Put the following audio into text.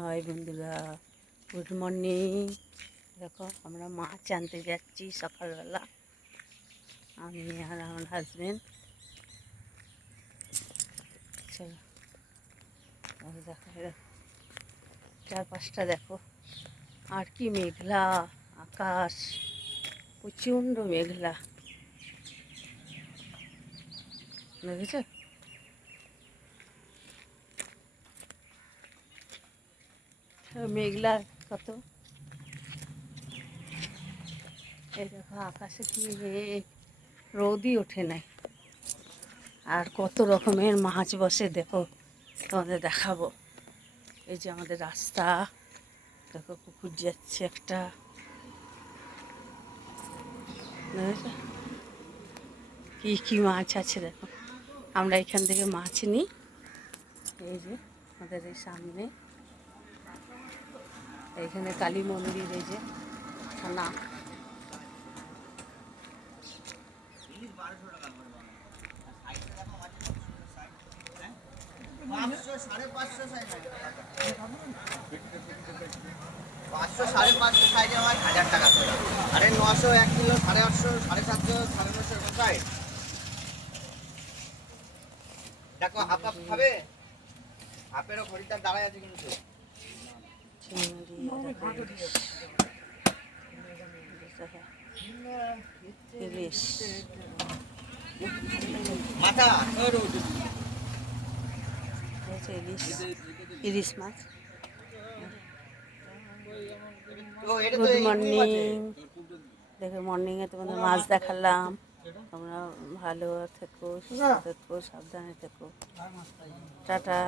High বন্ধুরা, good morning. দেখো আমরা মাছ আনতে যাচ্ছি সকালবেলা, আমি আর আমার হাজবেন্ড। চলো দেখো, চারপাশটা দেখো, আর কি মেঘলা আকাশ, প্রচণ্ড মেঘলা, দেখেছ? মেঘলা কত, এই দেখো আকাশে কি মেঘ, রোদই ওঠে নাই। আর কত রকমের মাছ বসে দেখো, তোমাদের দেখাবো। এই যে আমাদের রাস্তা, দেখো পুকুর যাচ্ছে একটা, কি কি মাছ আছে দেখো। আমরা এখান থেকে মাছ নিই, এই যে আমাদের এই সামনে, এইখানে কালী মন্দির, এই যে থানা। পাঁচশো সাড়ে পাঁচশো সাইজে আমার 1000 টাকা করে, আরে 900 1 কিলো 850 750 950 কোথায় দেখো। হাফ হাফ খাবে, হাফেরও খরিদ্দার দাঁড়ায় আছে কিন্তু। ইলিশ মাথা ইলিশ, ইলিশ মাছ। এটা তো গুড এই মর্নিং, দেখো মর্নিংয়ে তোমাদের মাছ দেখালাম। তোমরা ভালো থেকো, সুস্থ থেকো, সাবধানে থেকো, টাটা।